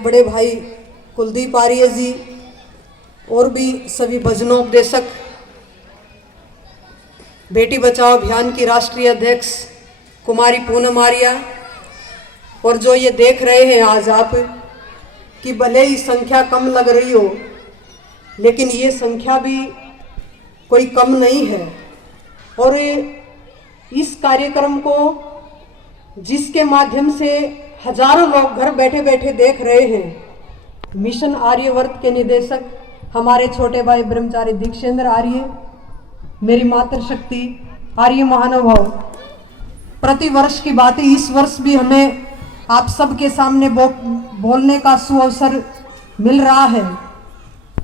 बड़े भाई कुलदीप आर्य जी और भी सभी भजनोपदेशक, बेटी बचाओ अभियान की राष्ट्रीय अध्यक्ष कुमारी पूनम आर्या, और जो ये देख रहे हैं आज आप कि भले ही संख्या कम लग रही हो, लेकिन ये संख्या भी कोई कम नहीं है। और इस कार्यक्रम को जिसके माध्यम से हजारों लोग घर बैठे बैठे देख रहे हैं, मिशन आर्यवर्त के निदेशक हमारे छोटे भाई ब्रह्मचारी दीक्षेंद्र आर्य, मेरी मातृशक्ति आर्य महानुभाव, प्रतिवर्ष की बात है, इस वर्ष भी हमें आप सबके सामने बोलने का सुअवसर मिल रहा है।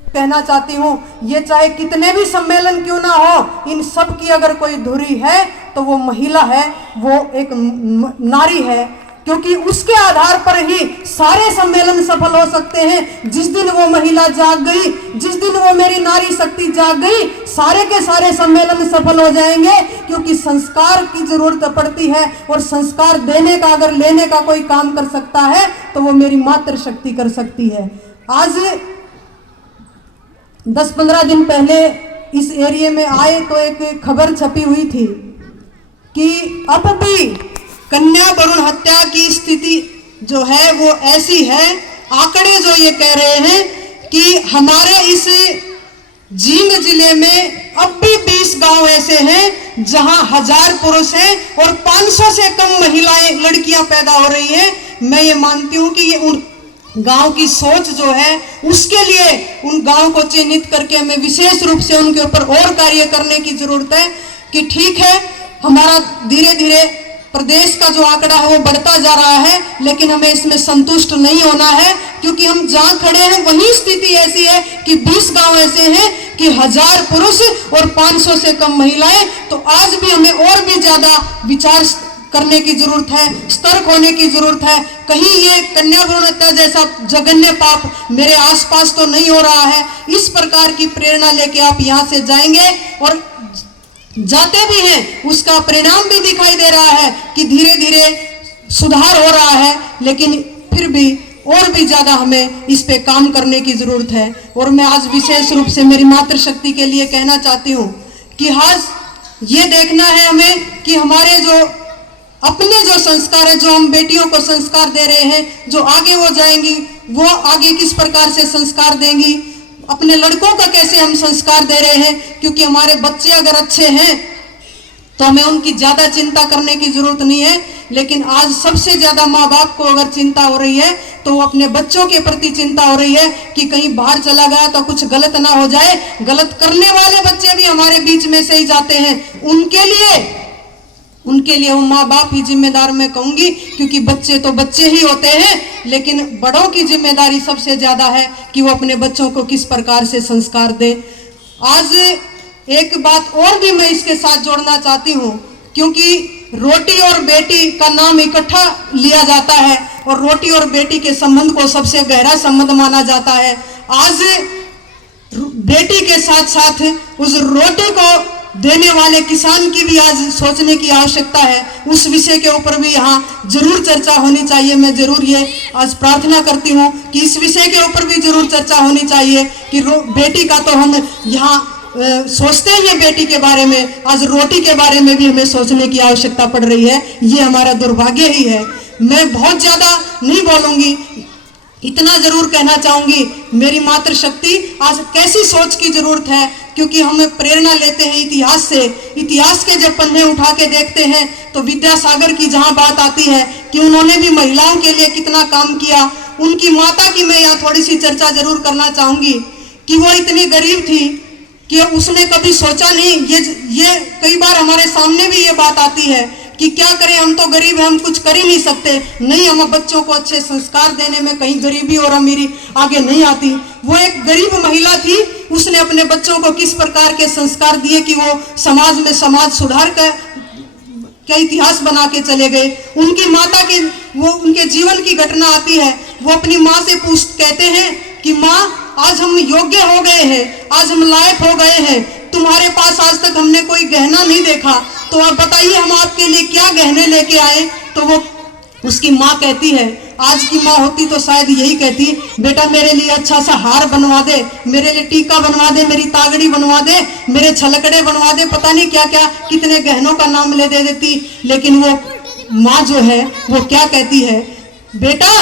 कहना चाहती हूँ, ये चाहे कितने भी सम्मेलन क्यों ना हो, इन सब की अगर कोई धुरी है तो वो महिला है, वो एक नारी है, क्योंकि उसके आधार पर ही सारे सम्मेलन सफल हो सकते हैं। जिस दिन वो महिला जाग गई, जिस दिन वो मेरी नारी शक्ति जाग गई, सारे के सारे सम्मेलन सफल हो जाएंगे, क्योंकि संस्कार की जरूरत पड़ती है। और संस्कार देने का अगर लेने का कोई काम कर सकता है तो वो मेरी मातृशक्ति कर सकती है। आज 10-15 दिन पहले इस एरिया में आए तो एक खबर छपी हुई थी कि अब भी कन्या भ्रूण हत्या की स्थिति जो है वो ऐसी है। आंकड़े जो ये कह रहे हैं कि हमारे इस जींद जिले में अब भी 20 गांव ऐसे हैं जहां 1000 पुरुष हैं और 500 से कम महिलाएं, लड़कियां पैदा हो रही हैं। मैं ये मानती हूं कि ये उन गांव की सोच जो है, उसके लिए उन गांव को चिन्हित करके हमें विशेष रूप से उनके ऊपर और कार्य करने की जरूरत है। कि ठीक है, हमारा धीरे धीरे प्रदेश का जो आंकड़ा है वो बढ़ता जा रहा है, लेकिन हमें इसमें संतुष्ट नहीं होना है, क्योंकि हम जहां खड़े हैं वही स्थिति ऐसी है कि 20 गांव ऐसे हैं कि 1000 पुरुष और 500 से कम महिलाएं। तो आज भी हमें और भी ज्यादा विचार करने की जरूरत है, सतर्क होने की जरूरत है। कहीं ये कन्या भ्रूण हत्या जैसा जघन्य पाप मेरे आसपास तो नहीं हो रहा है। इस प्रकार की प्रेरणा लेके आप यहाँ से जाएंगे और जाते भी हैं, उसका परिणाम भी दिखाई दे रहा है कि धीरे धीरे सुधार हो रहा है, लेकिन फिर भी और भी ज्यादा हमें इस पे काम करने की जरूरत है। और मैं आज विशेष रूप से मेरी मातृशक्ति के लिए कहना चाहती हूँ कि आज ये देखना है हमें कि हमारे जो अपने जो संस्कार है, जो हम बेटियों को संस्कार दे रहे हैं, जो आगे वो जाएंगी, वो आगे किस प्रकार से संस्कार देंगी, अपने लड़कों का कैसे हम संस्कार दे रहे हैं। क्योंकि हमारे बच्चे अगर अच्छे हैं तो हमें उनकी ज्यादा चिंता करने की जरूरत नहीं है, लेकिन आज सबसे ज्यादा माँ बाप को अगर चिंता हो रही है तो वो अपने बच्चों के प्रति चिंता हो रही है कि कहीं बाहर चला गया तो कुछ गलत ना हो जाए। गलत करने वाले बच्चे भी हमारे बीच में से ही जाते हैं, उनके लिए वो माँ बाप ही जिम्मेदार मैं कहूंगी, क्योंकि बच्चे तो बच्चे ही होते हैं, लेकिन बड़ों की जिम्मेदारी सबसे ज्यादा है कि वो अपने बच्चों को किस प्रकार से संस्कार दे। आज एक बात और भी मैं इसके साथ जोड़ना चाहती हूँ, क्योंकि रोटी और बेटी का नाम इकट्ठा लिया जाता है और रोटी और बेटी के संबंध को सबसे गहरा संबंध माना जाता है। आज बेटी के साथ साथ उस रोटी को देने वाले किसान की भी आज सोचने की आवश्यकता है। उस विषय के ऊपर भी यहाँ जरूर चर्चा होनी चाहिए। मैं जरूर ये आज प्रार्थना करती हूँ कि इस विषय के ऊपर भी जरूर चर्चा होनी चाहिए कि बेटी का तो हम यहाँ सोचते ही हैं बेटी के बारे में, आज रोटी के बारे में भी हमें सोचने की आवश्यकता पड़ रही है। ये हमारा दुर्भाग्य ही है। मैं बहुत ज्यादा नहीं बोलूंगी, इतना जरूर कहना चाहूंगी, मेरी मातृशक्ति आज कैसी सोच की जरूरत है, क्योंकि हम प्रेरणा लेते हैं इतिहास से। इतिहास के जब पन्ने उठा के देखते हैं तो विद्यासागर की जहां बात आती है कि उन्होंने भी महिलाओं के लिए कितना काम किया, उनकी माता की मैं यहाँ थोड़ी सी चर्चा जरूर करना चाहूंगी कि वो इतनी गरीब थी कि उसने कभी सोचा नहीं। ये कई बार हमारे सामने भी ये बात आती है कि क्या करें, हम तो गरीब हैं, हम कुछ कर ही नहीं सकते। नहीं, हम बच्चों को अच्छे संस्कार देने में कहीं गरीबी और अमीरी आगे नहीं आती। वो एक गरीब महिला थी, उसने अपने बच्चों को किस प्रकार के संस्कार दिए कि वो समाज में समाज सुधार का क्या इतिहास बना के चले गए। उनकी माता की वो उनके जीवन की घटना आती है, वो अपनी माँ से कहते हैं कि माँ, आज हम योग्य हो गए हैं, आज हम लायक हो गए हैं, तुम्हारे पास आज तक हमने कोई गहना नहीं देखा, तो आप बताइए हम आपके लिए क्या गहने लेके आए। तो वो उसकी माँ कहती है, आज की माँ होती तो शायद यही कहती, बेटा मेरे लिए अच्छा सा हार बनवा दे, मेरे लिए टीका बनवा दे, मेरी तागड़ी बनवा दे, मेरे छलकड़े बनवा दे, पता नहीं क्या क्या कितने गहनों का नाम ले दे देती। लेकिन वो माँ जो है वो क्या कहती है, बेटा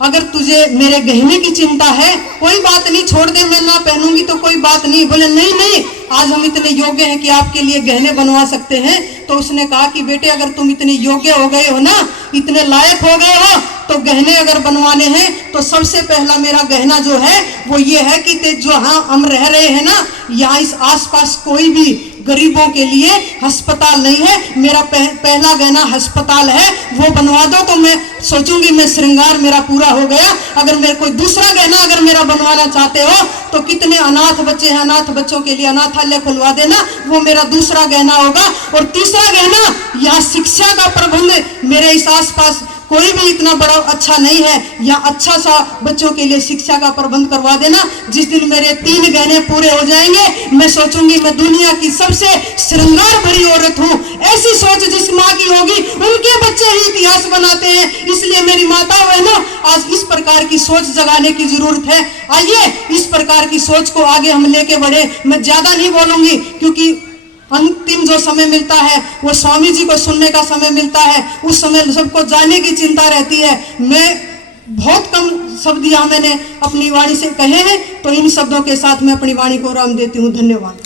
अगर तुझे मेरे गहने की चिंता है कोई बात नहीं, छोड़ दे, मैं ना पहनूंगी तो कोई बात नहीं। बोले नहीं नहीं, आज हम इतने योग्य हैं कि आपके लिए गहने बनवा सकते हैं। तो उसने कहा कि बेटे अगर तुम इतने योग्य हो गए हो ना, इतने लायक हो गए हो, तो गहने अगर बनवाने हैं तो सबसे पहला मेरा गहना जो है वो ये है कि जो हाँ हम रह रहे हैं ना, यहाँ इस आसपास कोई भी गरीबों के लिए अस्पताल नहीं है, मेरा पहला गहना अस्पताल है, वो बनवा दो। तो मैं सोचूंगी मैं श्रृंगार मेरा पूरा हो गया। अगर मेरे कोई दूसरा गहना अगर मेरा बनवाना चाहते हो तो कितने अनाथ बच्चे हैं, अनाथ बच्चों के लिए अनाथालय खुलवा देना, वो मेरा दूसरा गहना होगा। और तीसरा गहना, यहाँ शिक्षा का प्रबंध, मेरे इस आसपास कोई भी इतना बड़ा अच्छा नहीं है, यहाँ अच्छा सा बच्चों के लिए शिक्षा का प्रबंध करवा देना। जिस दिन मेरे 3 गहने पूरे हो जाएंगे मैं सोचूंगी मैं दुनिया की सबसे श्रृंगार भरी औरत हूँ। ऐसी सोच जिस माँ की होगी उनके बच्चे ही इतिहास बनाते हैं। इसलिए मेरी माता बहनों, आज इस प्रकार की सोच जगाने की जरूरत है। आइए इस प्रकार की सोच को आगे हम लेके बढ़े। मैं ज्यादा नहीं बोलूंगी क्योंकि अंतिम जो समय मिलता है वो स्वामी जी को सुनने का समय मिलता है, उस समय सबको जाने की चिंता रहती है। मैं बहुत कम शब्द यहाँ मैंने अपनी वाणी से कहे हैं, तो इन शब्दों के साथ मैं अपनी वाणी को राम देती हूँ। धन्यवाद।